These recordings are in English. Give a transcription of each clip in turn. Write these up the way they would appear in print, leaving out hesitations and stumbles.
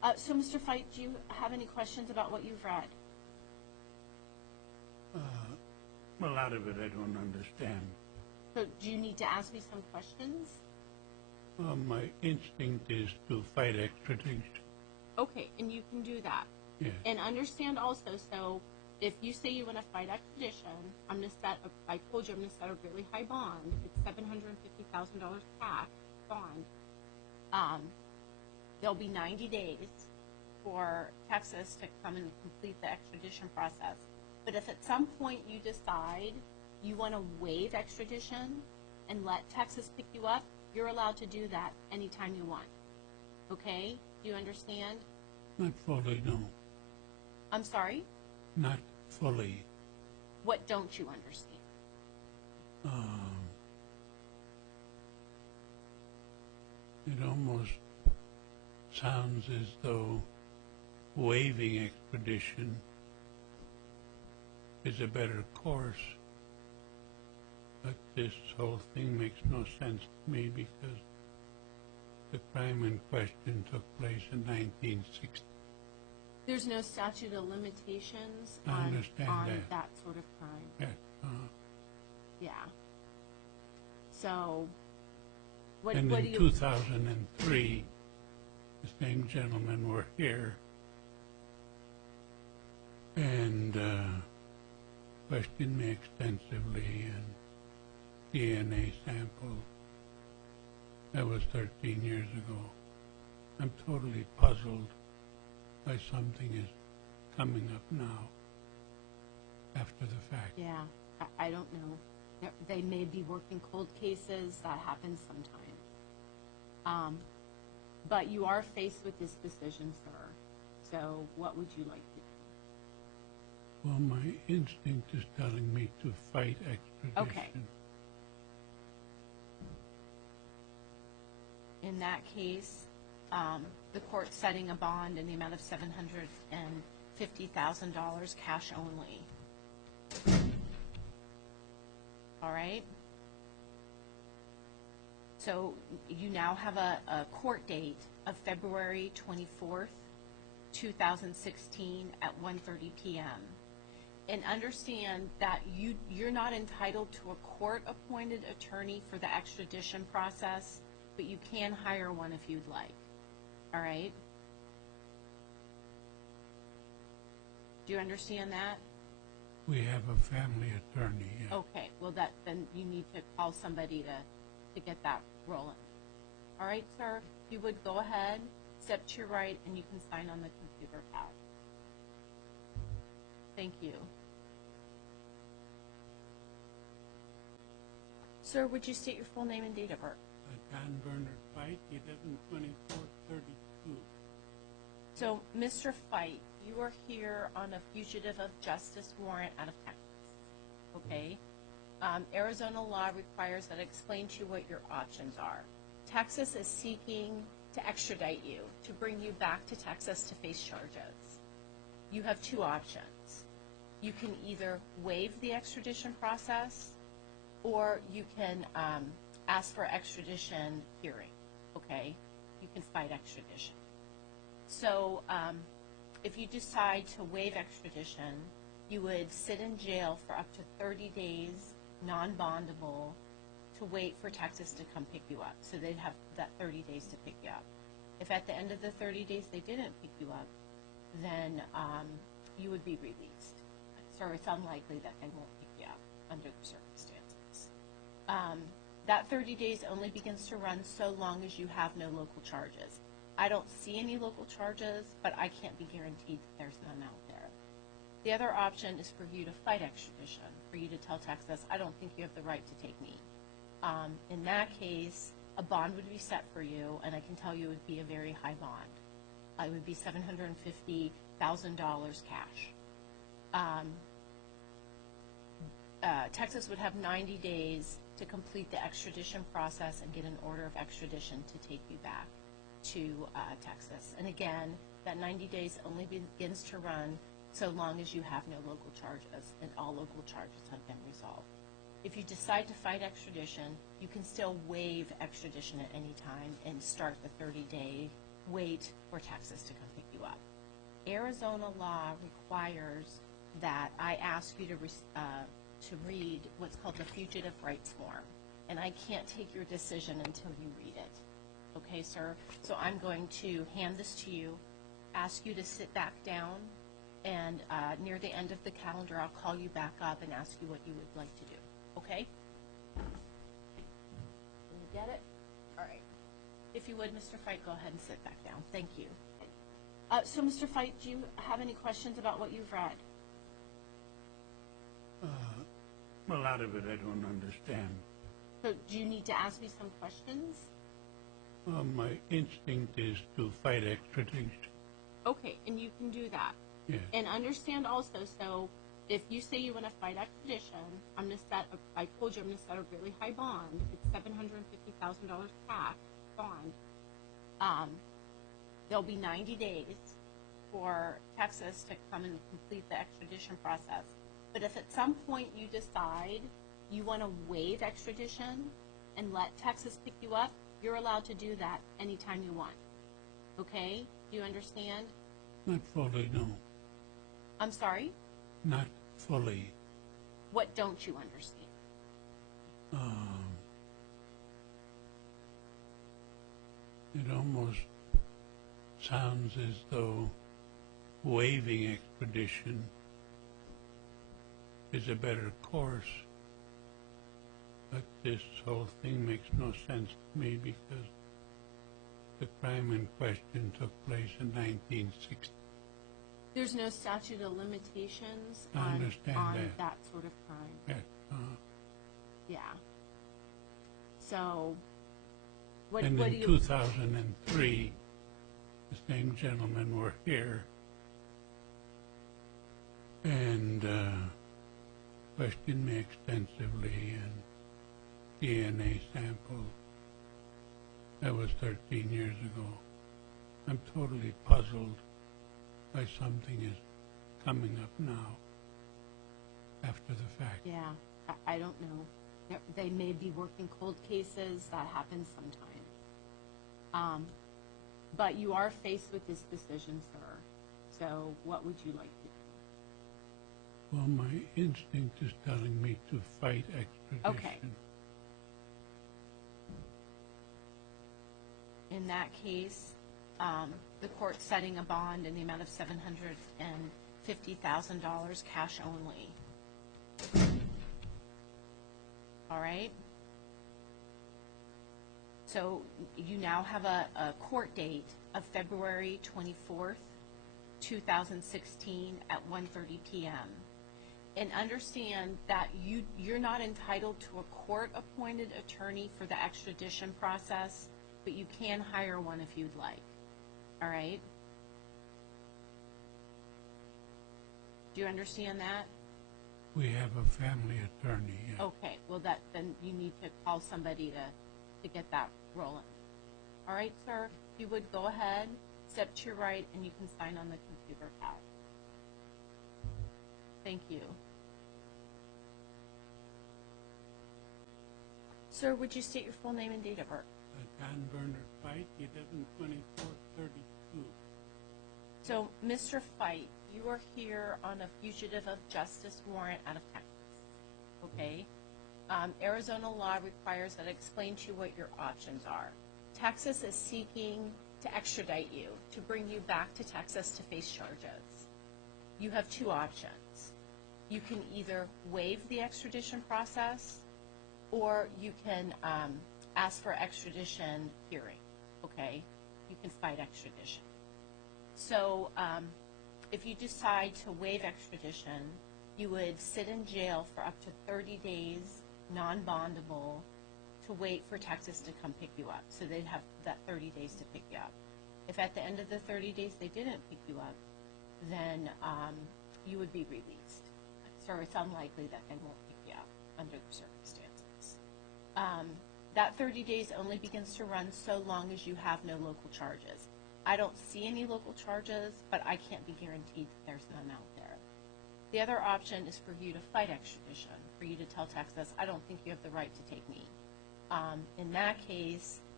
So, Mr. Feit, do you have any questions about what you've read? A lot of it I don't understand. So, do you need to ask me some questions? My instinct is to fight extradition. Okay, and you can do that. Yes. And understand also, so if you say you want to fight extradition, I'm going to set, I told you I'm going to set a really high bond. It's $750,000 cash bond. There'll be 90 days for Texas to come and complete the extradition process. But if at some point you decide you want to waive extradition and let Texas pick you up, you're allowed to do that anytime you want. Okay? Do you understand? Not fully, no. I'm sorry? Not fully. What don't you understand? It almost sounds as though waiving extradition is a better course. But this whole thing makes no sense to me because the crime in question took place in 1960. There's no statute of limitations I on understand that sort of crime. Yeah. Yeah. So, what And do in you... 2003, the same gentlemen were here and questioned me extensively and DNA sampled. That was 13 years ago. I'm totally puzzled by something is coming up now after the fact. Yeah, I don't know. They may be working cold cases. That happens sometimes. But you are faced with this decision, sir. So what would you like to do? Well, my instinct is telling me to fight extradition. Okay. In that case, the court's setting a bond in the amount of $750,000 cash only. All right? So you now have a court date of February 24th, 2016 at 1:30 p.m. And understand that you're not entitled to a court-appointed attorney for the extradition process, but you can hire one if you'd like. All right? Do you understand that? We have a family attorney. Yeah. Okay, well then you need to call somebody to get that rolling. All right, sir, if you would go ahead, step to your right, and you can sign on the computer pad. Thank you. Sir, would you state your full name and date of birth? John Bernard Feit, 11/24/32. So, Mr. Feit, you are here on a fugitive of justice warrant out of Texas, okay? Arizona law requires that I explain to you what your options are. Texas is seeking to extradite you, to bring you back to Texas to face charges. You have two options. You can either waive the extradition process, or you can ask for extradition hearing, okay? You can fight extradition. So if you decide to waive extradition, you would sit in jail for up to 30 days, non-bondable, to wait for Texas to come pick you up. So they'd have that 30 days to pick you up. If at the end of the 30 days they didn't pick you up, then you would be released. So it's unlikely that they won't pick you up under the circumstances. That 30 days only begins to run so long as you have no local charges. I don't see any local charges, but I can't be guaranteed that there's none out there. The other option is for you to fight extradition, for you to tell Texas, I don't think you have the right to take me. In that case, a bond would be set for you, and I can tell you it would be a very high bond. It would be $750,000 cash. Texas would have 90 days to complete the extradition process and get an order of extradition to take you back to Texas. And again, that 90 days only begins to run so long as you have no local charges, and all local charges have been resolved. If you decide to fight extradition, you can still waive extradition at any time and start the 30-day wait for Texas to come pick you up. Arizona law requires that I ask you to read what's called the Fugitive Rights Form, and I can't take your decision until you read it. Okay, sir? So I'm going to hand this to you, ask you to sit back down, and near the end of the calendar, I'll call you back up and ask you what you would like to do. Okay? Can you get it? All right. If you would, Mr. Feit, go ahead and sit back down. Thank you. So, Mr. Feit, do you have any questions about what you've read? A lot of it I don't understand. So do you need to ask me some questions? My instinct is to fight extradition. Okay, and you can do that. Yes. And understand also, so if you say you want to fight extradition, I'm going to set, I told you I'm going to set a really high bond. It's $750,000 cash bond. There'll be 90 days for Texas to come and complete the extradition process. But if at some point you decide you want to waive extradition and let Texas pick you up, you're allowed to do that anytime you want. Okay? Do you understand? Not fully, no. I'm sorry? Not fully. What don't you understand? It almost sounds as though waiving extradition is a better course. But this whole thing makes no sense to me because the crime in question took place in 1960. There's no statute of limitations I on understand that sort of crime. Yes, Yeah. So, what and do in you... 2003, the same gentlemen were here and questioned me extensively and DNA sampled. That was 13 years ago. I'm totally puzzled why something is coming up now after the fact. Yeah, I don't know. They may be working cold cases. That happens sometimes. But you are faced with this decision, sir. So what would you like to do? Well, my instinct is telling me to fight extradition. Okay. In that case, the court's setting a bond in the amount of $750,000 cash only. All right? So you now have a court date of February 24th, 2016 at 1:30 p.m. And understand that you're not entitled to a court-appointed attorney for the extradition process, but you can hire one if you'd like. All right? Do you understand that? We have a family attorney. Yes. Okay. Well, then you need to call somebody to get that rolling. All right, sir? If you would go ahead, step to your right, and you can sign on the computer pad. Thank you. Sir, would you state your full name and date of birth? John Bernard Feit, 11/24/32. So, Mr. Feit, you are here on a fugitive of justice warrant out of Texas, okay? Arizona law requires that I explain to you what your options are. Texas is seeking to extradite you, to bring you back to Texas to face charges. You have two options. You can either waive the extradition process, or you can ask for extradition hearing, okay? You can fight extradition. So if you decide to waive extradition, you would sit in jail for up to 30 days, non-bondable, to wait for Texas to come pick you up. So they'd have that 30 days to pick you up. If at the end of the 30 days they didn't pick you up, then you would be released. So it's unlikely that they won't pick you up under the circumstances. That 30 days only begins to run so long as you have no local charges. I don't see any local charges, but I can't be guaranteed that there's none out there. The other option is for you to fight extradition, for you to tell Texas, I don't think you have the right to take me. In that case,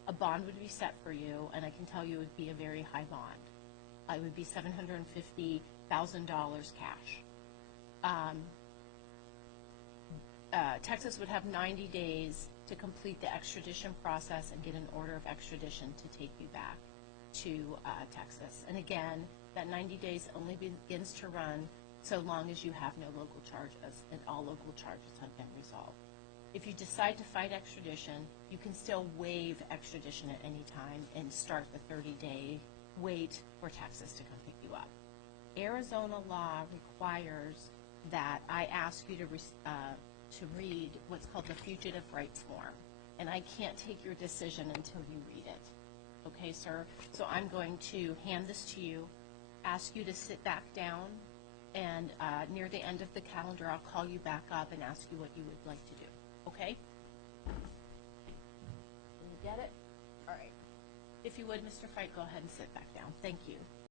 a bond would be set for you, and I can tell you it would be a very high bond. It would be $750,000 cash. Texas would have 90 days to complete the extradition process and get an order of extradition to take you back to Texas. And again, that 90 days only begins to run so long as you have no local charges, and all local charges have been resolved. If you decide to fight extradition, you can still waive extradition at any time and start the 30-day wait for Texas to come pick you up. Arizona law requires that I ask you to read what's called the Fugitive Rights Form, and I can't take your decision until you read it. Okay, sir? So I'm going to hand this to you, ask you to sit back down, and near the end of the calendar, I'll call you back up and ask you what you would like to do. Okay? Can you get it? All right. If you would, Mr. Feit, go ahead and sit back down. Thank you.